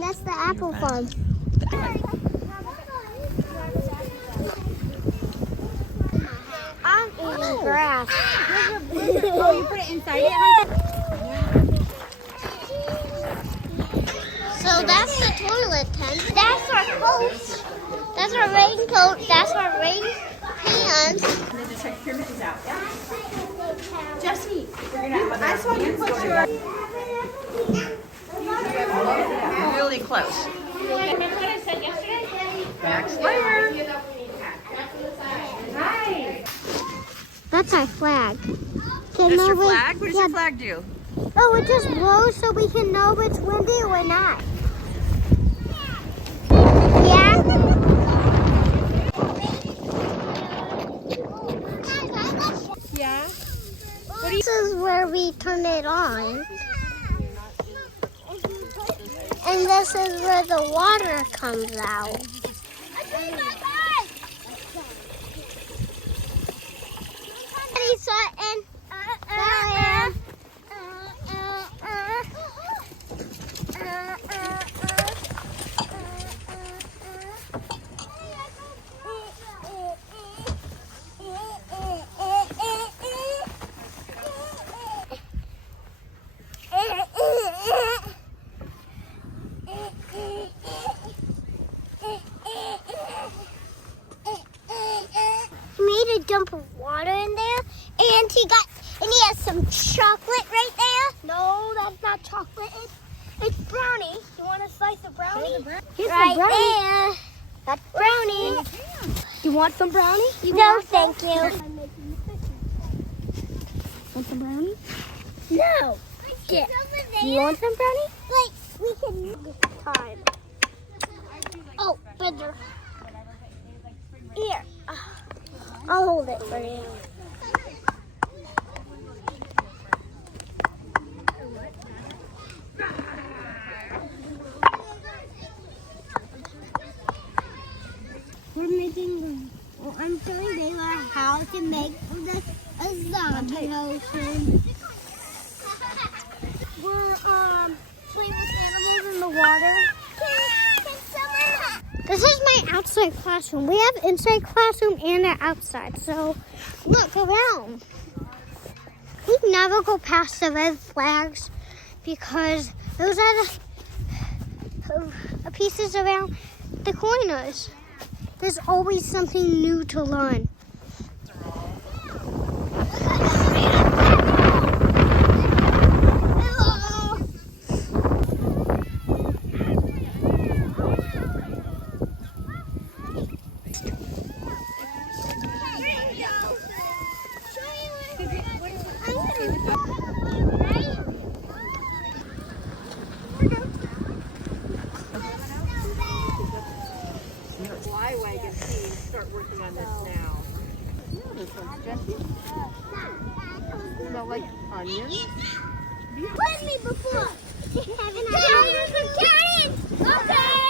That's the apple farm. I'm eating grass. Oh, you put it inside it, So that's the toilet tent. That's our coat. That's our raincoat. That's our rain pants. And then just check your mittens out, yeah? Jesse, I saw you put your... Really close. Remember what I said yesterday? Next layer. Hi. That's our flag. That's your flag? What does your flag do? Oh, it just blows so we can know it's windy or not. Yeah? Yeah. This is where we turn it on. And this is where the water comes out. Made a dump of water in there, and he has some chocolate right there. No, that's not chocolate. It's brownie. You want a slice of brownie? Here's right the brownie. there. That's brownie. You want some brownie? No, thank you. Want some brownie? No. Yeah. You want some brownie? Like, we can use this time. Oh, better. Here. I'll hold it for you. We're making, I'm showing Bayla how to make this a zombie ocean. We're playing with animals in the water. This is my outside classroom. We have inside classroom and an outside. So look around. We never go past the red flags because those are the pieces around the corners. There's always something new to learn. Wagon team start working on this now. This one's Jesse. Smell like onions. You played me before. Okay.